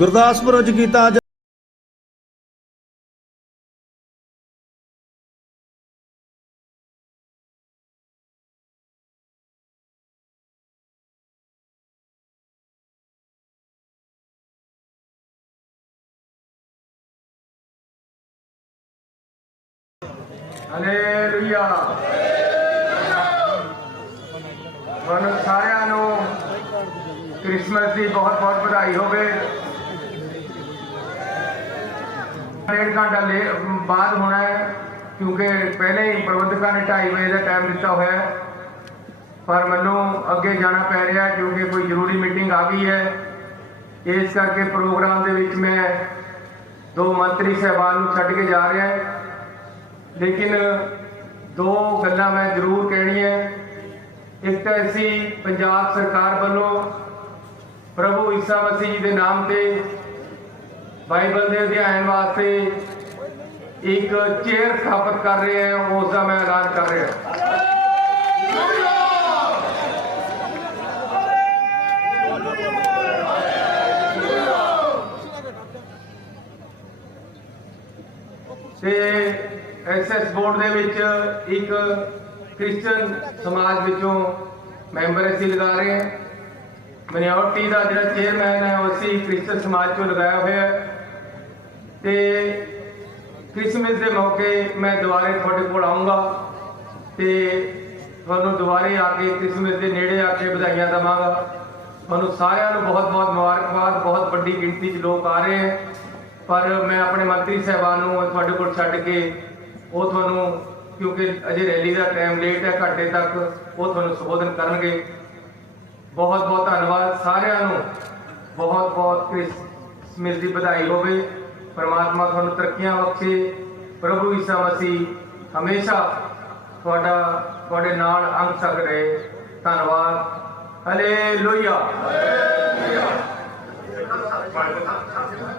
ਗੁਰਦਾਸਪੁਰ ਵਿੱਚ ਕੀਤਾ ਅੱਜ ਹਾਲੇਲੂਇਆ। ਤੁਹਾਨੂੰ ਸਾਰਿਆਂ ਨੂੰ ਕ੍ਰਿਸਮਸ ਦੀ ਬਹੁਤ ਬਹੁਤ ਵਧਾਈ ਹੋਵੇ। ਡੇਢ ਘੰਟਾ ਲੇ ਬਾਅਦ ਹੋਣਾ ਹੈ, ਕਿਉਂਕਿ ਪਹਿਲੇ ਹੀ ਪ੍ਰਬੰਧਕਾਂ ਨੇ 2:30 ਵਜੇ ਦਾ ਟਾਈਮ ਦਿੱਤਾ ਹੋਇਆ ਹੈ। ਪਰ ਮੈਨੂੰ ਅੱਗੇ ਜਾਣਾ ਪੈ ਰਿਹਾ ਕਿਉਂਕਿ ਕੋਈ ਜ਼ਰੂਰੀ ਮੀਟਿੰਗ ਆ ਗਈ ਹੈ। ਇਸ ਕਰਕੇ ਪ੍ਰੋਗਰਾਮ ਦੇ ਵਿੱਚ ਮੈਂ ਦੋ ਮੰਤਰੀ ਸਹਿਬਾਨ ਨੂੰ ਛੱਡ ਕੇ ਜਾ ਰਿਹਾ ਹਾਂ। ਲੇਕਿਨ ਦੋ ਗੱਲਾਂ ਮੈਂ ਜ਼ਰੂਰ ਕਹਿਣੀਆਂ ਇੱਕ ਤਾਂ ਅਸੀਂ ਪੰਜਾਬ ਸਰਕਾਰ ਵੱਲੋਂ ਪ੍ਰਭੂ ਈਸਾ ਮਸੀਹ ਜੀ ਦੇ ਨਾਮ ਤੇ ਬਾਈਬਲ ਦੇ ਅਧਿਐਨ ਵਾਸਤੇ ਇੱਕ ਚੇਅਰ ਸਥਾਪਿਤ ਕਰ ਰਹੇ ਹਾਂ ਉਸ ਦਾ ਮੈਂ ਐਲਾਨ ਕਰ ਰਿਹਾ। ਤੇ ਐਸਐਸ ਬੋਰਡ ਦੇ ਵਿੱਚ ਇੱਕ ਕ੍ਰਿਸਚੀਅਨ ਸਮਾਜ ਵਿੱਚੋਂ ਮੈਂਬਰ ਅਸੀਂ ਲਗਾ ਰਹੇ ਹਾਂ ਮਿਨਿਓਰਟੀ ਦਾ ਜਿਹੜਾ ਚੇਅਰਮੈਨ ਹੈ, ਉਹ ਅਸੀਂ ਕ੍ਰਿਸਚੀਅਨ ਸਮਾਜ ਚੋਂ ਲਗਾਇਆ ਹੋਇਆ ਹੈ। ਤੇ ਕ੍ਰਿਸਮਸ ਦੇ ਮੌਕੇ ਮੈਂ ਦੁਬਾਰੇ ਤੁਹਾਡੇ ਕੋਲ ਆਉਂਗਾ ਤੇ ਤੁਹਾਨੂੰ ਦੁਬਾਰੇ ਆ ਕੇ ਕ੍ਰਿਸਮਸ ਦੇ ਨੇੜੇ ਆ ਕੇ ਵਧਾਈਆਂ ਦਵਾਂਗਾ। ਤੁਹਾਨੂੰ ਸਾਰਿਆਂ ਨੂੰ ਬਹੁਤ ਬਹੁਤ ਮੁਬਾਰਕਬਾਦ, ਬਹੁਤ ਵੱਡੀ ਗਿਣਤੀ 'ਚ ਲੋਕ ਆ ਰਹੇ ਹੈ। ਪਰ ਮੈਂ ਆਪਣੇ ਮੰਤਰੀ ਸਾਹਿਬਾਨ ਨੂੰ ਤੁਹਾਡੇ ਕੋਲ ਛੱਡ ਕੇ ਉਹ ਤੁਹਾਨੂੰ, ਕਿਉਂਕਿ ਅਜੇ ਰੈਲੀ ਦਾ ਟਾਈਮ ਲੇਟ ਹੈ, ਘੰਟੇ ਤੱਕ ਉਹ ਤੁਹਾਨੂੰ ਸੰਬੋਧਨ ਕਰਨਗੇ। ਬਹੁਤ ਬਹੁਤ ਧੰਨਵਾਦ ਸਾਰਿਆਂ ਨੂੰ। ਬਹੁਤ ਬਹੁਤ ਕ੍ਰਿਸਮਸ ਦੀ ਵਧਾਈ ਹੋਵੇ। ਪਰਮਾਤਮਾ ਤੁਹਾਨੂੰ ਤਰੱਕੀਆਂ ਬਖਸ਼ੇ ਪ੍ਰਭੂ ਈਸਾ ਮਸੀਹ ਹਮੇਸ਼ਾ ਤੁਹਾਡਾ, ਤੁਹਾਡੇ ਨਾਲ ਅੰਗ ਸਕ ਰਹੇ। ਧੰਨਵਾਦ। ਹਲੇਲੂਇਆ।